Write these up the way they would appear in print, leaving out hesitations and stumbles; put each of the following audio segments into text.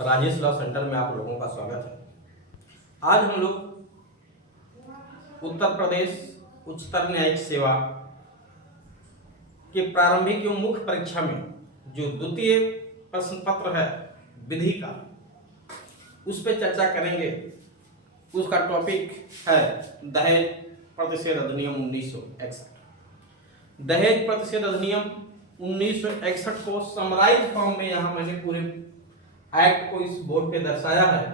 Rajesh law centre में आप लोगों का स्वागत है। आज हम लोग उत्तर प्रदेश उच्चतर न्यायिक सेवा के प्रारंभिक एवं मुख्य परीक्षा में जो द्वितीय प्रश्न पत्र है विधि का, उस पर चर्चा करेंगे। उसका टॉपिक है दहेज प्रतिषेध अधिनियम 1961। दहेज प्रतिषेध अधिनियम 1961 को समराइज फॉर्म में यहाँ मैंने पूरे एक्ट को इस बोर्ड पे दर्शाया है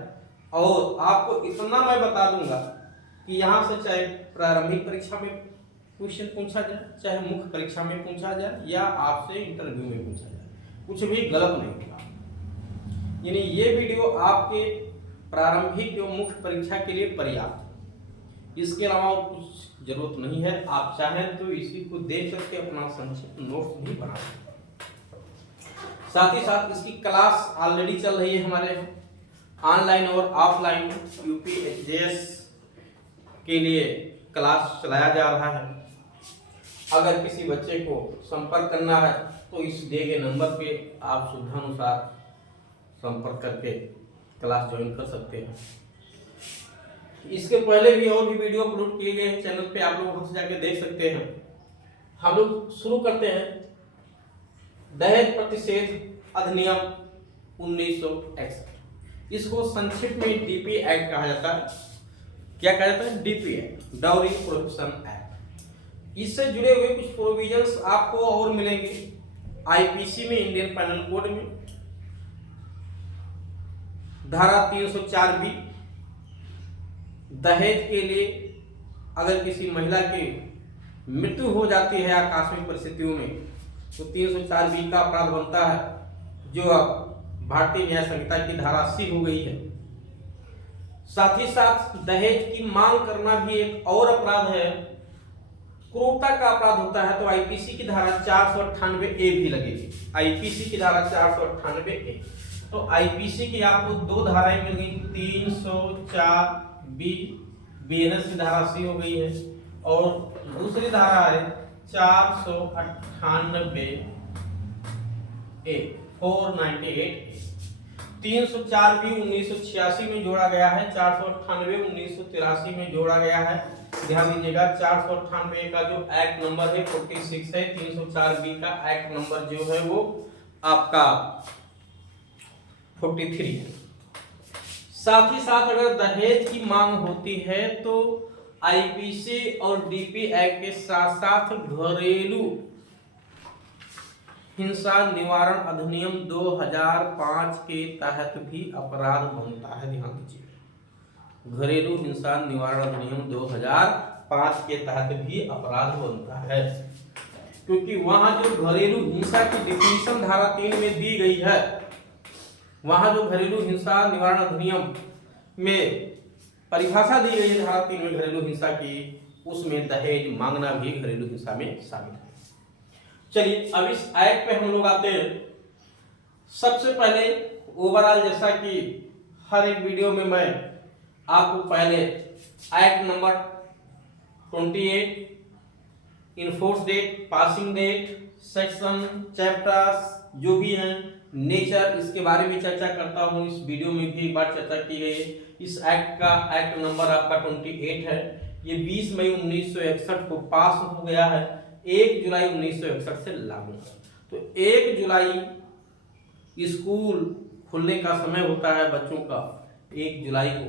और आपको इतना मैं बता दूंगा कि यहाँ से चाहे प्रारंभिक परीक्षा में क्वेश्चन पूछा जाए, चाहे मुख्य परीक्षा में पूछा जाए या आपसे इंटरव्यू में पूछा जाए, कुछ भी गलत नहीं होगा। यानी ये वीडियो आपके प्रारंभिक एवं मुख्य परीक्षा के लिए पर्याप्त है, इसके अलावा कुछ जरूरत नहीं है। आप चाहें तो इसी को देख करके अपना संक्षिप्त नोट्स भी बना सकते हैं। साथ ही साथ इसकी क्लास ऑलरेडी चल रही है हमारे ऑनलाइन और ऑफलाइन। यूपीएससीएस के लिए क्लास चलाया जा रहा है। अगर किसी बच्चे को संपर्क करना है तो इस दिए गए नंबर पे आप सुविधानुसार संपर्क करके क्लास ज्वाइन कर सकते हैं। इसके पहले भी और भी वीडियो अपलोड किए गए हैं चैनल पे, आप लोग वहां से जाके देख सकते हैं। हम लोग शुरू करते हैं दहेज प्रतिषेध अधिनियम 1961। इसको संक्षिप्त में डीपी एक्ट कहा जाता है। क्या कहा जाता है? DP act, dowry prohibition act. इससे जुड़े हुए कुछ प्रोविजंस आपको और मिलेंगे आईपीसी में, इंडियन पेनल कोड में धारा 304 बी। दहेज के लिए अगर किसी महिला की मृत्यु हो जाती है आकस्मिक परिस्थितियों में तो 304 बी का अपराध बनता है, जो अब भारतीय न्याय संहिता की धारा 80 हो गई है। साथ ही साथ दहेज की मांग करना भी एक और अपराध है, क्रूरता का अपराध होता है। तो आईपीसी की धारा 498 ए भी लगेगी। आईपीसी की धारा 498 ए। तो आईपीसी की आपको दो धाराएं मिल गई, 304 बी बीएनएस की धारा 80 हो गई है और दूसरी धारा है 498 ए 498 304 बी 1986 में जोड़ा गया है, 498 1983 में जोड़ा गया है। ध्यान दीजिएगा 498 का जो एक्ट नंबर है 46 है, 304 बी का एक्ट नंबर जो है वो आपका 43 है। साथ ही साथ अगर दहेज की मांग होती है तो आईपीसी और डीपी एक्ट के साथ साथ घरेलू हिंसा निवारण अधिनियम 2005 के तहत भी अपराध बनता है। ध्यान दीजिए, घरेलू हिंसा निवारण अधिनियम 2005 के तहत भी अपराध बनता है, क्योंकि वहां जो घरेलू हिंसा की डिफिनीशन धारा 3 में दी गई है, वहां जो घरेलू हिंसा निवारण अधिनियम में परिभाषा दी गई है धारा 3 में घरेलू हिंसा की, उसमें दहेज मांगना भी घरेलू हिंसा में शामिल है। चलिए अब इस एक्ट पे हम लोग आते हैं। सबसे पहले ओवरऑल, जैसा कि हर एक वीडियो में मैं आपको पहले act number 28, in force date, passing date, section, chapters जो भी हैं, नेचर, इसके बारे में चर्चा करता हूं। इस वीडियो में भी एक बार चर्चा की गई है। इस एक्ट का एक्ट नंबर आपका 28 है। ये 20 मई 1961 को पास हो गया है, 1 जुलाई 1961 से लागू है। तो 1 जुलाई स्कूल खुलने का समय होता है बच्चों का, 1 जुलाई को।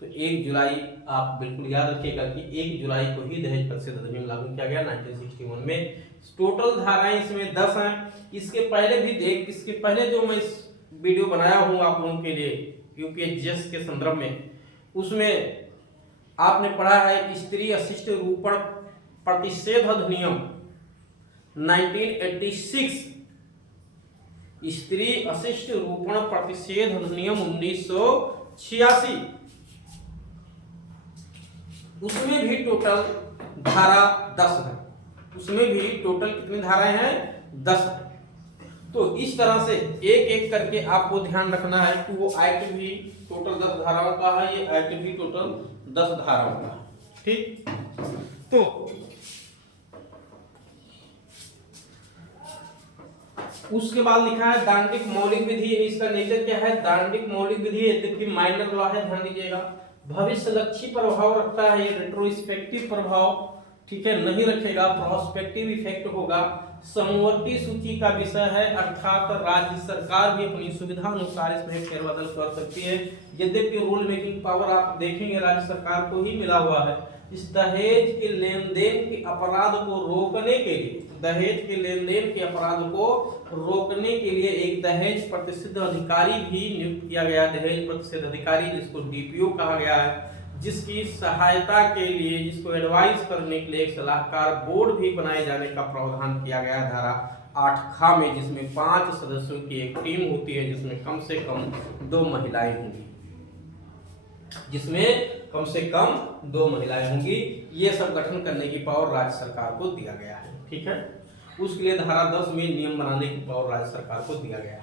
तो 1 जुलाई आप बिल्कुल याद रखिएगा कि 1 जुलाई को ही दहेज प्रतिषेध अधिनियम लागू किया गया 1961 में। टोटल धाराएं इसमें 10 हैं। इसके पहले जो मैं इस वीडियो बनाया हूं आप लोगों के लिए यूपीएससीएस के संदर्भ में, उसमें आपने पढ़ा है स्त्री अशिष्ट रूपण प्रतिषेध अधिनियम 1986, स्त्री अशिष्ट रूपण प्रतिषेध अधिनियम 1986। उसमें भी टोटल धारा 10 है। उसमें भी टोटल कितनी धाराएं हैं? 10 है। तो इस तरह से एक एक करके आपको ध्यान रखना है कि वो एक्ट भी टोटल 10 धाराओं का है, ये एक्ट भी टोटल 10 धाराओं का है। ठीक, तो उसके बाद लिखा है दांडिक मौलिक विधि, इसका नेचर क्या है, दांडिक मौलिक विधि यद्यपि माइनर लॉ है, ध्यान दीजिएगा, भविष्यलक्षी प्रभाव रखता है, ये रेट्रोस्पेक्टिव प्रभाव, ठीक है, नहीं रखेगा, प्रोस्पेक्टिव इफेक्ट होगा, समवर्ती सूची का विषय है, अर्थात राज्य सरकार भी अपनी सुविधा अनुसार इसमें फेरबदल कर सकती है। यद्यपि रूल मेकिंग पावर आप देखेंगे राज्य सरकार को ही मिला हुआ है। इस दहेज के लेन देन के अपराध को रोकने के लिए, दहेज के लेन देन के अपराध को रोकने के लिए एक दहेज प्रतिषेध अधिकारी भी नियुक्त किया गया, दहेज प्रतिषेध अधिकारी जिसको डीपीओ कहा गया है, जिसकी सहायता के लिए, जिसको एडवाइस करने के लिए एक सलाहकार बोर्ड भी बनाए जाने का प्रावधान किया गया धारा 8 ख में, जिसमें 5 सदस्यों की एक टीम होती है, जिसमें कम से कम 2 महिलाएं होंगी, जिसमें कम से कम 2 महिलाएं होंगी। ये सब गठन करने की पावर राज्य सरकार को दिया गया है, ठीक है। उसके लिए धारा 10 में नियम बनाने की पावर राज्य सरकार को दिया गया है।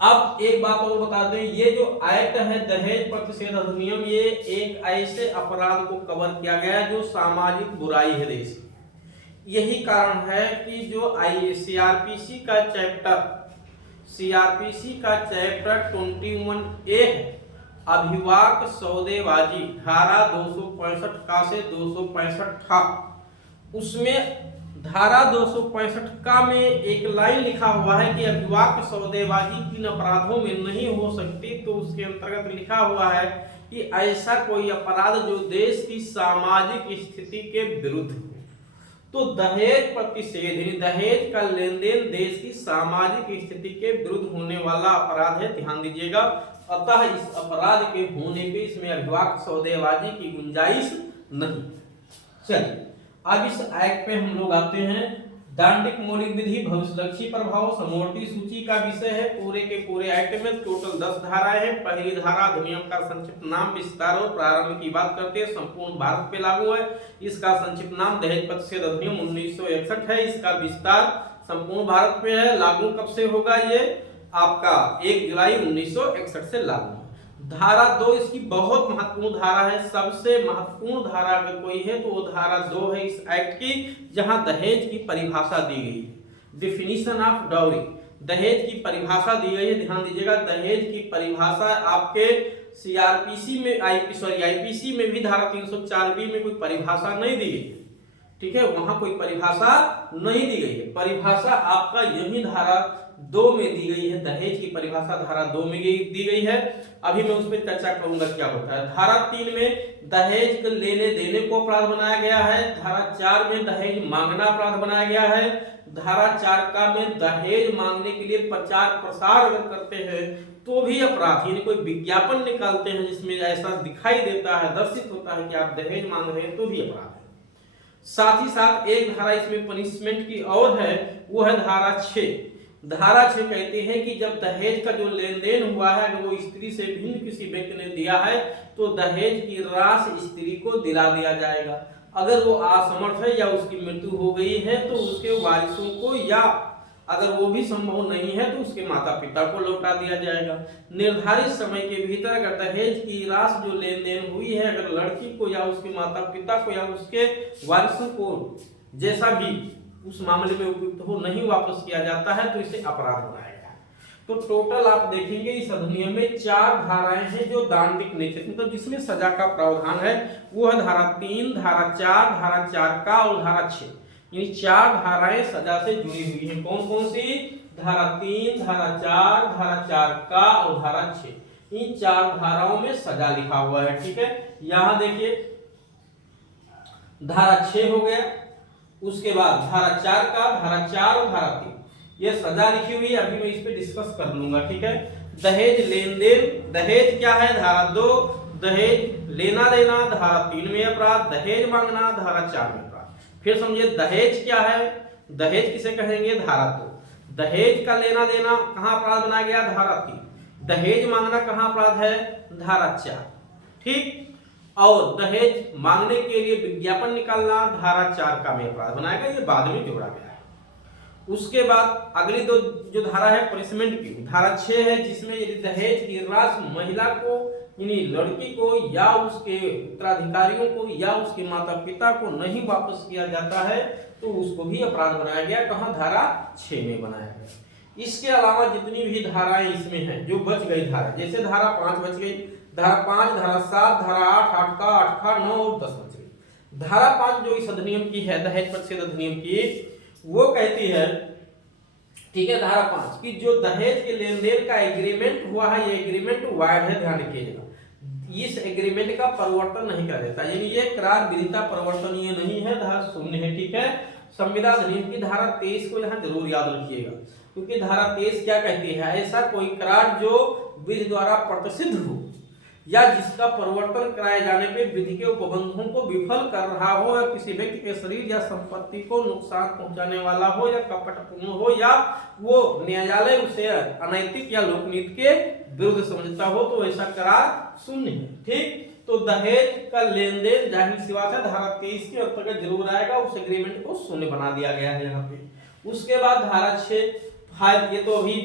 अब एक बात और बता दें, ये जो एक्ट है दहेज प्रतिषेध अधिनियम, ये एक ऐसे अपराध को कवर किया गया है जो सामाजिक बुराई है देश की। यही कारण है कि जो सीआरपीसी का चैप्टर 21A है, अभिवाक सौदेबाजी, धारा 265 का से 265 था, उसमें धारा 265 का में एक लाइन लिखा हुआ है कि अभिवाक सौदेबाजी किन अपराधों में नहीं हो सकती, तो उसके अंतर्गत लिखा हुआ है कि ऐसा कोई अपराध जो देश की सामाजिक स्थिति के विरुद्ध हो। तो दहेज प्रतिषेध, दहेज का लेन देन देश की सामाजिक स्थिति के विरुद्ध होने वाला अपराध है, ध्यान दीजिएगा। अतः इस अपराध के होने पे इसमें अभिवाक सौदेबाजी की गुंजाइश नहीं। चलिए अब इस एक्ट पे हम लोग आते हैं। दांडिक मौलिक विधि, भविष्यलक्षी प्रभाव, समवर्ती सूची का विषय है। पूरे के पूरे एक्ट में टोटल 10 धाराएं हैं। पहली धारा अधिनियम का संक्षिप्त नाम, विस्तार और प्रारंभ की बात करते हैं, संपूर्ण भारत पे लागू है। इसका संक्षिप्त नाम दहेज प्रतिषेध अधिनियम 1961 है। इसका विस्तार संपूर्ण भारत पे है। लागू कब से होगा, ये आपका 1 जुलाई 1961 से लागू है। धारा 2 इसकी बहुत महत्वपूर्ण धारा है। सबसे महत्वपूर्ण धारा अगर कोई है तो वो धारा 2 है इस एक्ट की, जहां दहेज की परिभाषा दी गई है, डिफिनीशन ऑफ डाउरी, दहेज की परिभाषा दी गई है। ध्यान दीजिएगा, दहेज की परिभाषा आपके सीआरपीसी में, आईपीसी में भी धारा 304B में कोई परिभाषा नहीं दी गई, ठीक है, वहां कोई परिभाषा नहीं दी गई है। परिभाषा आपका यही धारा 2 में दी गई है। दहेज की परिभाषा धारा 2 में दी गई है। अभी मैं उस पर चर्चा करूंगा क्या होता है। धारा 3 में दहेज को लेने देने को अपराध बनाया गया है। धारा 4 में दहेज मांगना अपराध बनाया गया है। धारा 4 का में दहेज मांगने के लिए प्रचार प्रसार अगर करते हैं तो भी अपराध, यानी कोई विज्ञापन निकालते हैं जिसमें ऐसा दिखाई देता है, दर्शित होता है कि आप दहेज मांग रहे हैं, तो भी अपराध है। साथ ही साथ एक धारा इसमें पनिशमेंट की और है, वो है धारा 6। धारा 6 कहते हैं कि जब दहेज का जो लेन देन हुआ है, अगर वो स्त्री से भिन्न किसी व्यक्ति ने दिया है तो दहेज की राशि स्त्री को दिला दिया जाएगा। अगर वो असमर्थ है या उसकी मृत्यु हो गई है तो उसके वारिसों को, या अगर वो भी संभव नहीं है तो उसके माता पिता को लौटा दिया जाएगा। निर्धारित समय के भीतर अगर दहेज की राशि जो लेन देन हुई है, अगर लड़की को या उसके माता पिता को या उसके वारिसों को जैसा भी उस मामले में उपयुक्त हो, नहीं वापस किया जाता है तो इसे अपराध बनाया गया। तो टोटल आप देखेंगे इस अधिनियम में 4 धाराएं हैं जो दांडिक नेचर, मतलब जिसमें सजा का प्रावधान है। वो है धारा 3, धारा 4, धारा 4 का और धारा 6। ये 4 धाराएं सजा से जुड़ी हुई हैं। कौन कौन सी? धारा 3, धारा 4, धारा 4 का और धारा 6। इन 4 धाराओं में सजा लिखा हुआ है, ठीक है। यहां देखिए धारा 6 हो गया, उसके बाद धारा 4 का, धारा 4 और धारा 3, ये सजा लिखी हुई है। अभी मैं इस पे डिस्कस कर लूंगा, ठीक है। दहेज लेन देन, दहेज क्या है? धारा 2, दहेज लेना देना धारा 3 में अपराध, दहेज मांगना धारा 4 में अपराध। फिर समझिए दहेज क्या है? दहेज किसे कहेंगे? धारा 2। दहेज का लेना देना कहां अपराध बनाया गया? धारा 3। दहेज मांगना कहां अपराध है? धारा 4, ठीक। और दहेज मांगने के लिए विज्ञापन निकालना धारा 4 का में अपराध बनाया गया, ये बाद में जोड़ा गया है। उसके बाद अगली दो जो धारा है पनिशमेंट की, धारा 6 है, जिसमें यदि दहेज की राशि महिला को, यानी लड़की को या उसके उत्तराधिकारियों को या उसके माता पिता को नहीं वापस किया जाता है तो उसको भी अपराध बनाया गया। कहाँ? धारा 6 में बनाया गया। इसके अलावा जितनी भी धाराएं इसमें हैं जो बच गई धारा, जैसे धारा 5 बच गई, धारा 5, धारा 7, धारा 8, 8 का 9 और 10 बच गई। धारा 5 जो इस अधिनियम की है, दहेज प्रतिषेध अधिनियम की, वो कहती है, ठीक है, धारा 5 की जो दहेज के लेन देन का एग्रीमेंट हुआ है, ये एग्रीमेंट वायड है, ध्यान रखिएगा, इस एग्रीमेंट का परिवर्तन नहीं कर देता, यानी ये करार विधिता परिवर्तनीय नहीं है, धारा 0 है। ठीक है, संविधान अधिनियम की धारा 23 को यहाँ जरूर याद रखिएगा, क्योंकि धारा 23 क्या कहती है? ऐसा कोई करार जो विधि द्वारा प्रतिषिद्ध हो या जिसका परिवर्तन कराए जाने पे विधि के उपबंधों को विफल कर रहा हो, या किसी व्यक्ति के शरीर या संपत्ति को नुकसान पहुंचाने वाला हो, या कपटपूर्ण हो, या वो न्यायालय उसे अनैतिक या लोकनीति के विरुद्ध समझता हो, तो ऐसा करार 0 है। ठीक, तो दहेज का लेन देन जाहिर सी बात है धारा 23 के अंतर्गत जरूर आएगा, उस एग्रीमेंट को 0 बना दिया गया है यहाँ पे। उसके बाद धारा 6, ये तो अभी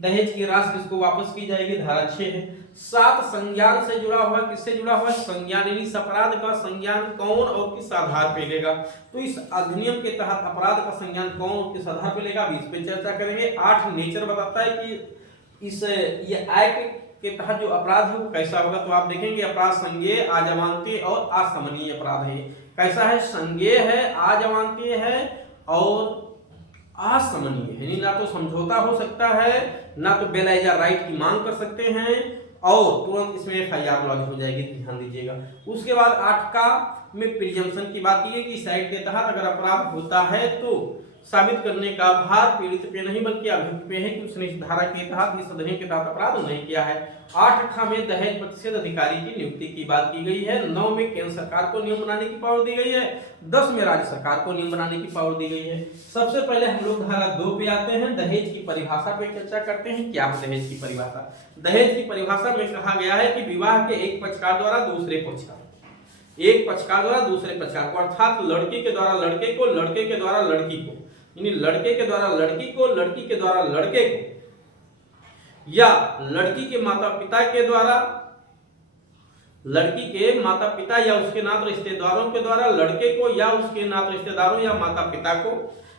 दहेज की राशि किसको वापस की जाएगी, धारा 6 है। 7 संज्ञान से जुड़ा हुआ, किससे जुड़ा हुआ है? संज्ञान, यानी इस अपराध का संज्ञान कौन और किस आधार पे लेगा, तो इस अधिनियम के तहत अपराध का संज्ञान कौन और किस आधार पे लेगा, अभी इस पे चर्चा करेंगे। 8 नेचर बताता है कि ये एक्ट के तहत जो अपराध है वो कैसा होगा, तो आप देखेंगे अपराध संज्ञेय, अजमानतीय और असमनीय अपराध है। कैसा है? संज्ञेय है, अजमानतीय है और असमनीय है, यानी ना तो समझौता हो सकता है, ना तो बेल एज राइट की मांग कर सकते हैं, और तुरंत इसमें FIR लॉन्च हो जाएगी, ध्यान दीजिएगा। उसके बाद 8 का में प्रिजम्पशन की बात की गई कि साइड के तहत अगर अपराध होता है तो साबित करने का भार पीड़ित पे नहीं बल्कि अभियुक्त पे है कि उसने इस धारा के तहत, इस अधिनियम के तहत अपराध नहीं किया है। 8 में दहेज प्रतिषेध अधिकारी की नियुक्ति की बात की गई है। 9 में केंद्र सरकार को नियम बनाने की पावर दी गई है। 10 में राज्य सरकार को नियम बनाने की पावर दी गई है। सबसे पहले हम लोग धारा 2 पे आते हैं, दहेज की परिभाषा पे चर्चा करते हैं। क्या है दहेज की परिभाषा? दहेज की परिभाषा में कहा गया है कि विवाह के एक पक्षकार द्वारा दूसरे पक्षकार, एक पक्षकार द्वारा दूसरे पक्षकार को, अर्थात लड़की के द्वारा लड़के को, लड़के के द्वारा लड़की को, यानी लड़के के द्वारा लड़की को, लड़की के द्वारा लड़के को, या लड़की के माता पिता के द्वारा, लड़की के माता पिता या उसके नात रिश्तेदारों के द्वारा लड़के को, या उसके नात रिश्तेदारों या माता पिता को,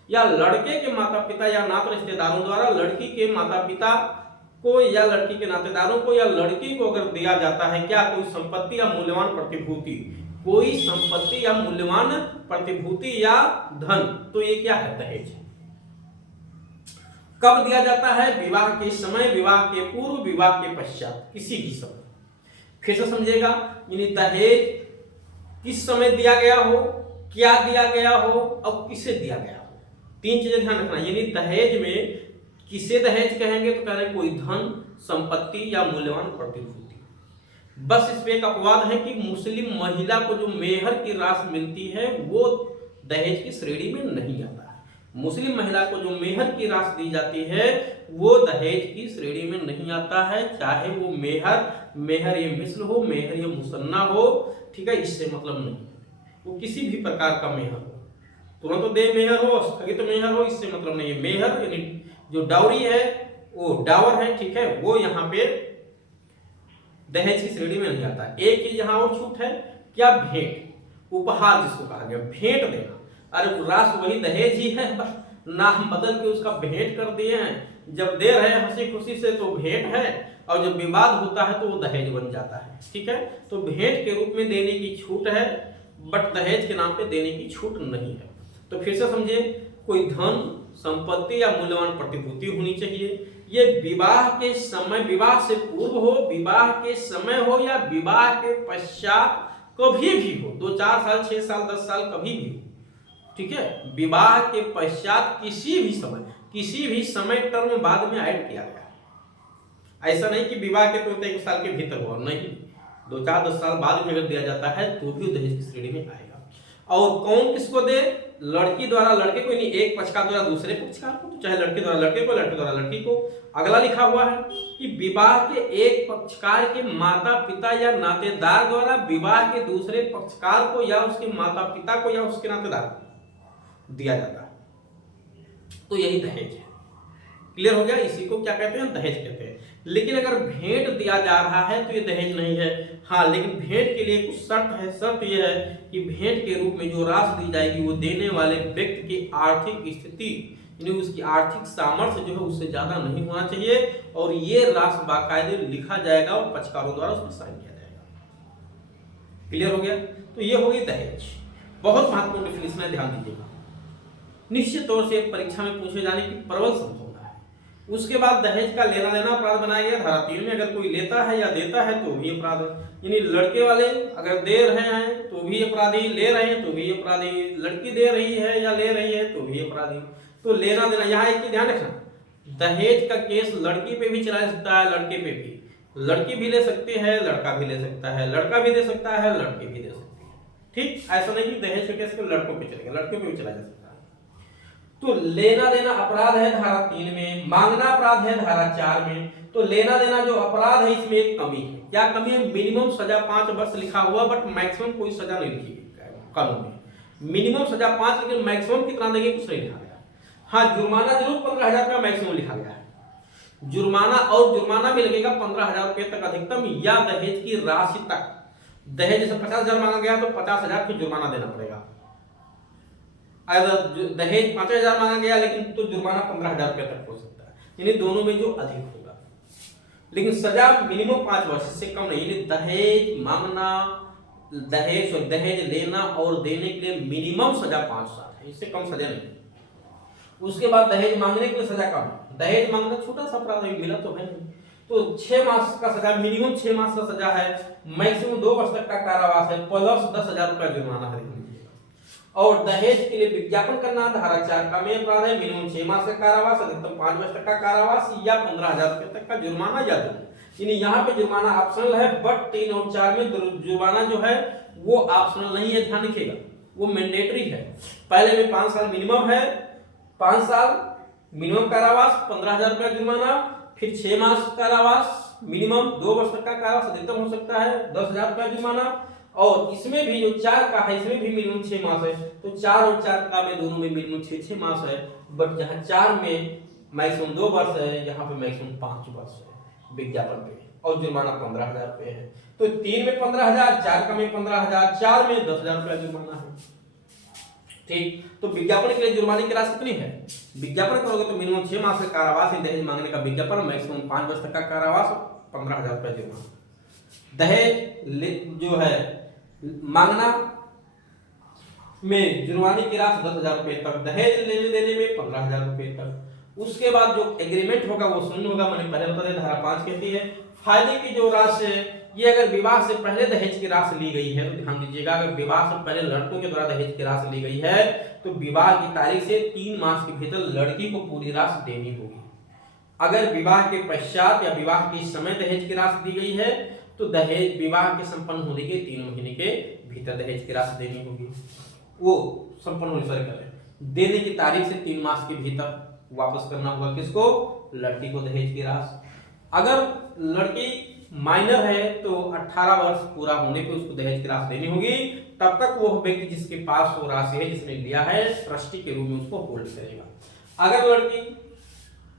या लड़के के माता पिता या नात रिश्तेदारों द्वारा लड़की के माता पिता को या लड़की के नातेदारों को, या लड़की को अगर दिया जाता है क्या कोई संपत्ति या मूल्यवान प्रतिभूति, कोई संपत्ति या मूल्यवान प्रतिभूति या धन, तो ये क्या है? दहेज। कब दिया जाता है? विवाह के समय, विवाह के पूर्व, विवाह के पश्चात, किसी भी समय। फिर से समझिएगा, यानी दहेज किस समय दिया गया हो, क्या दिया गया हो और किसे दिया गया हो, 3 चीजें ध्यान रखना। यानी दहेज में किसे दहेज कहेंगे तो कह रहे कोई धन, संपत्ति या मूल्यवान प्रतिभूति। बस इस पे एक अपवाद है कि मुस्लिम महिला को जो मेहर की राशि मिलती है वो दहेज की श्रेणी में नहीं आता है। मुस्लिम महिला को जो मेहर की राशि दी जाती है वो दहेज की श्रेणी में नहीं आता है, चाहे वो मेहर ये मिस्र हो, मेहर ये मुसन्ना हो, ठीक है, इससे मतलब नहीं, वो किसी भी प्रकार का मेहर हो, तुरंत दे मेहर हो, स्थगित मेहर हो, इससे मतलब नहीं है। मेहर यानी जो डाउरी है वो डावर है, ठीक है, वो यहाँ पे दहेज की श्रेणी में नहीं आता। एक चीज यहाँ और छूट है, क्या? भेंट, उपहार जिसको कहा गया, भेंट देना। अरे राशि वही दहेज ही है, नाम बदल के उसका भेंट कर दिए हैं। जब दे रहे हैं हंसी खुशी से तो भेंट है, और जब विवाद होता है तो वो दहेज बन जाता है, ठीक है। तो भेंट के रूप में देने की छूट है, बट दहेज के नाम पे देने की छूट नहीं है। तो फिर से समझिए, कोई धन, संपत्ति या मूल्यवान प्रतिभूति होनी चाहिए। ये विवाह के समय, विवाह से पूर्व हो, विवाह के समय हो, या विवाह के पश्चात कभी भी हो, 2-4 साल, 6 साल, 10 साल, कभी भी हो, ठीक है। विवाह के पश्चात किसी भी समय टर्म बाद में ऐड किया गया। ऐसा नहीं कि विवाह के तुरंत 1 साल के भीतर हो, नहीं, 2-4-10 साल बाद में अगर दिया जाता है तो भी दहेज की श्रेणी में आएगा। और कौन किसको दे? लड़की द्वारा लड़के को, यानी एक पक्षकार द्वारा दूसरे पक्षकार को, तो चाहे लड़के द्वारा लड़के को, लड़के द्वारा लड़की को। अगला लिखा हुआ है कि विवाह के एक पक्षकार के माता पिता या नातेदार द्वारा विवाह के दूसरे पक्षकार को या उसके माता पिता को या उसके नातेदार को दिया जाता है, तो यही दहेज है। क्लियर हो गया? इसी को क्या कहते हैं? दहेज कहते हैं। लेकिन अगर भेंट दिया जा रहा है तो ये दहेज नहीं है। हाँ, लेकिन भेंट के लिए कुछ शर्त है। शर्त यह है कि भेंट के रूप में जो राशि दी जाएगी वो देने वाले व्यक्ति की आर्थिक स्थिति यानी उसकी आर्थिक सामर्थ्य जो है उससे ज्यादा नहीं होना चाहिए, और ये राशि बाकायदे लिखा जाएगा और पक्षकारों द्वारा उसमें साइन किया जाएगा। क्लियर हो गया? तो ये हो गई दहेज। बहुत महत्वपूर्ण डिफिनेशन है, ध्यान दीजिएगा। निश्चित तौर से परीक्षा में पूछे जाने की प्रबल संभावना है। उसके बाद दहेज का लेना देना अपराध बनाया गया धारा 3 में। अगर कोई लेता है या देता है तो भी अपराध है, यानी लड़के वाले अगर दे रहे हैं तो भी अपराधी, ले रहे हैं तो भी अपराधी, लड़की दे रही है या ले रही है तो भी अपराधी। तो लेना देना, यहाँ एक चीज ध्यान रखना, दहेज का केस लड़की पे भी चला सकता है, लड़के पे भी। लड़की भी ले सकती है, लड़का भी ले सकता है, लड़का भी दे सकता है, लड़की भी दे सकती है। ठीक, ऐसा नहीं कि दहेज का केस को लड़कों पे चलेगा, लड़कियों पे भी चला जा सकता है। तो लेना देना अपराध है धारा 3 में, मांगना अपराध है धारा 4 में। तो लेना देना जो अपराध है इसमें एक कमी है। क्या कमी है? मिनिमम सजा 5 वर्ष लिखा हुआ, बट मैक्सिमम कोई सजा नहीं लिखी गई कानून में। मिनिमम सजा 5, लेकिन मैक्सिमम कितना देंगे कुछ नहीं लिखा गया। हाँ, जुर्माना जरूर 15,000 रुपया मैक्सिमम लिखा गया है। जुर्माना, और जुर्माना भी लगेगा 15,000 रुपये तक अधिकतम, या दहेज की राशि तक। दहेज जैसे 50,000 मांगा गया तो 50,000 की जुर्माना देना पड़ेगा। अगर दहेज 5,000 मांगा गया लेकिन तो जुर्माना 15,000 रुपये तक हो सकता है, यानी दोनों में जो अधिक होगा। लेकिन सजा मिनिमम 5 वर्ष, इससे कम नहीं। यानी दहेज मांगना, दहेज लेना और देने के लिए मिनिमम सजा 5 साल है, इससे कम सजा नहीं। उसके बाद दहेज मांगने के लिए सजा कम है। दहेज मांगना छोटा सा अपराध है, मिला तो है नहीं, तो 6 मास का सजा, मिनिमम 6 मास का सजा है, मैक्सिमम 2 वर्ष तक का कारावास है, प्लस 10,000 रुपया जुर्माना है। और दहेज के लिए विज्ञापन करना धारा 4 का में अपराध है, मिनिमम 6 मास का कारावास, अधिकतम 5 वर्ष तक का कारावास, या 15,000 रुपये तक का जुर्माना, या दोनों। यानी यहाँ पे जुर्माना ऑप्शनल है, बट 3 और 4 में जुर्माना जो है वो ऑप्शनल नहीं है, ध्यान रखिएगा, वो मैंडेटरी है। पहले में 5 साल मिनिमम है, 5 साल मिनिमम कारावास, 15,000 रुपया जुर्माना, फिर 6 मास कारावास मिनिमम, 2 वर्ष तक का कारावास अधिकतम हो सकता है, 10,000 रुपया जुर्माना। और इसमें भी जो 4 का है इसमें भी मिनिमम 6 मास है, तो 4 और 4 का में दोनों में मिनिमम 6 मास है, बट जहां 4 में मैक्सिमम 2 वर्ष है, यहाँ पे मैक्सिमम 5 वर्ष है विज्ञापन पे, और जुर्माना 15,000 रुपये है। तो 3 में 15,000, 4 का में 15,000, 4 में 10,000 रुपया जुर्माना है। ठीक, तो विज्ञापन के लिए जुर्माने की राशि कितनी है? विज्ञापन करोगे तो मिनिमम 6 मास का कारावास है, दहेज मांगने का विज्ञापन, मैक्सिमम 5 वर्ष तक का कारावास, 15,000 रुपया जुर्माना। दहेज जो है मांगना में जुर्माने की राशि 10,000 रुपये तक, दहेज लेने देने में 15,000 रुपये तक। उसके बाद जो एग्रीमेंट होगा वो शून्य होगा, मैंने पहले बता दिया, धारा 5 कहती है। फायदे की जो राशि है, ये अगर विवाह से पहले दहेज की राशि ली गई है तो ध्यान दीजिएगा, अगर विवाह से पहले लड़कों के द्वारा दहेज की राशि ली गई है तो विवाह की तारीख से 3 मास के भीतर लड़की को पूरी राशि देनी होगी। अगर विवाह के पश्चात या विवाह के समय दहेज की राशि दी गई है तो दहेज विवाह के संपन्न होने के 3 महीने के भीतर दहेज की राशि देनी होगी। वो संपन्न होने से देने की तारीख से 3 मास के भीतर वापस करना होगा किसको? लड़की को दहेज की राशि। अगर लड़की माइनर है तो 18 वर्ष पूरा होने पे उसको दहेज की राशि देनी होगी। तब तक वो व्यक्ति जिसके पास वो राशि है, जिसने लिया है, ट्रस्टी के रूप में उसको होल्ड करेगा। अगर लड़की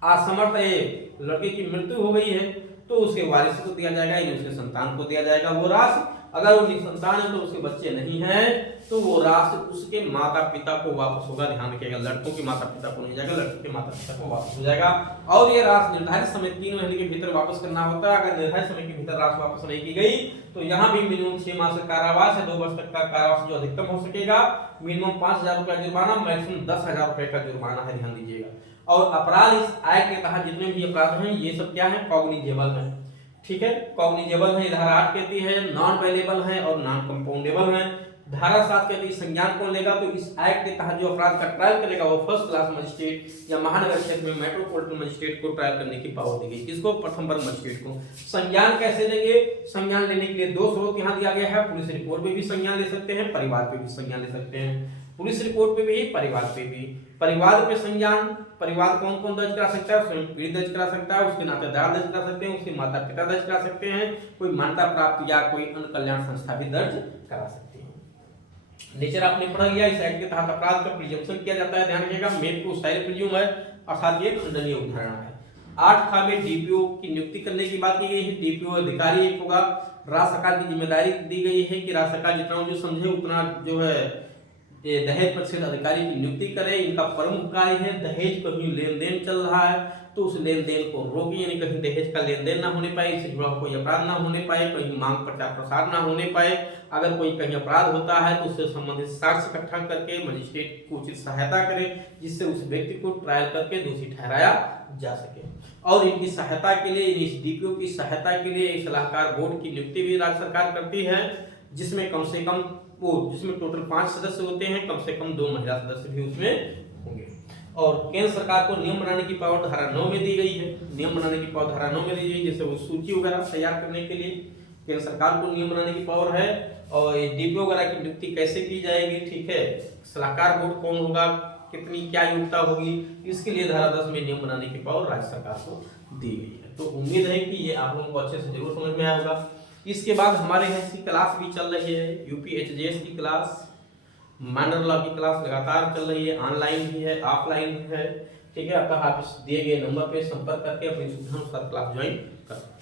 असमर्थ है, लड़की की मृत्यु हो गई है तो उसके वारिस को दिया जाएगा, यानी उसके संतान को दिया जाएगा वो राशि। अगर वो निसंतान है तो उसके बच्चे नहीं हैं तो वो राशि उसके माता पिता को वापस होगा। ध्यान रखिएगा, लड़कों के माता पिता को नहीं जाएगा, लड़की के माता पिता को वापस हो जाएगा। और ये राशि निर्धारित समय 3 महीने के भीतर वापस करना होता है। अगर निर्धारित समय के भीतर राशि वापस नहीं की गई तो यहाँ भी मिनिमम 6 मास का कारावास है, 2 वर्ष तक का कारावास जो अधिकतम हो सकेगा, मिनिमम 5,000 रुपया जुर्माना, मैक्सिमम 10,000 रुपये का जुर्माना है, ध्यान दीजिएगा। और अपराध इस एक्ट के तहत जितने भी अपराध हैं ये सब क्या है? कॉग्निजेबल है। ठीक है, कॉग्निजेबल है, धारा 8 कहती है, नॉन वेलेबल है और नॉन कंपाउंडेबल है। धारा 7 कहती है संज्ञान कौन लेगा? तो इस एक्ट के तहत जो अपराध का ट्रायल करेगा वो फर्स्ट क्लास मजिस्ट्रेट या महानगर क्षेत्र में मेट्रोपॉलिटन मजिस्ट्रेट को ट्रायल करने की पावर दी गई। किसको? प्रथम वर्ग मजिस्ट्रेट को। संज्ञान कैसे लेंगे? संज्ञान लेने के लिए 2 स्रोत यहाँ दिया गया है। पुलिस रिपोर्ट पे भी संज्ञान ले सकते हैं, परिवार पे भी संज्ञान ले सकते हैं। पुलिस रिपोर्ट पे भी, परिवार पे भी। परिवार पे संज्ञान, परिवार कौन कौन दर्ज करा सकता है? स्वयं पीड़ित दर्ज करा सकता है, उसके नातेदार दर्ज करा सकते हैं, उसके माता पिता दर्ज करा सकते हैं, कोई मान्यता प्राप्त या कोई अन्य कल्याण संस्था भी दर्ज करा सकती है। नेचर आपने पढ़ लिया। इस एक्ट के तहत अपराध का प्रिजम्पशन किया जाता है, ध्यान रखिएगा। मेन को स्टाइल प्रिज्यूम है, अर्थात ये खंडनीय उदाहरण है। 8 में डीपीओ की नियुक्ति करने की बात की गई है। डीपीओ अधिकारी एक होगा। राज्य सरकार की जिम्मेदारी दी गई है कि राज्य सरकार जितना जो समझे उतना जो है ये दहेज प्रतिशत अधिकारी की नियुक्ति करे। इनका प्रमुख कार्य है दहेज कहीं लेन देन चल रहा है तो उस लेन देन को रोके, यानी कहीं दहेज का लेन देन ना होने पाए, इससे जुड़ा कोई अपराध ना होने पाए, कहीं मांग प्रचार प्रसार ना होने पाए। अगर कोई कहीं अपराध होता है तो उससे संबंधित साक्ष्य इकट्ठा करके मजिस्ट्रेट को उचित सहायता करे, जिससे उस व्यक्ति को ट्रायल करके दोषी ठहराया जा सके। और इनकी सहायता के लिए, इस डीपीओ की सहायता के लिए एक सलाहकार बोर्ड की नियुक्ति भी राज्य सरकार करती है, जिसमें कम से कम जिसमें टोटल 5 सदस्य होते हैं, कम से कम 2 महिला सदस्य भी उसमें होंगे। और केंद्र सरकार को नियम बनाने की पावर धारा 9 में दी गई है। नियम बनाने की पावर धारा 9 में दी गई, जैसे वो सूची वगैरह तैयार करने के लिए केंद्र सरकार को नियम बनाने की पावर है। और डीपीओ वगैरह की नियुक्ति कैसे की जाएगी, ठीक है, सलाहकार बोर्ड कौन होगा, कितनी क्या योग्यता होगी, इसके लिए धारा 10 में नियम बनाने की पावर राज्य सरकार को दी गई है। तो उम्मीद है कि ये आप लोगों को अच्छे से जरूर समझ में आया होगा। इसके बाद हमारे यहाँ की क्लास भी चल रही है, यूपीएचजीएस की क्लास, माइनर लॉ की क्लास लगातार चल रही है, ऑनलाइन भी है ऑफलाइन भी है, ठीक है। अतः आप इस दिए गए नंबर पे संपर्क करके अपनी सुविधा अनुसार क्लास ज्वाइन कर सकते हैं।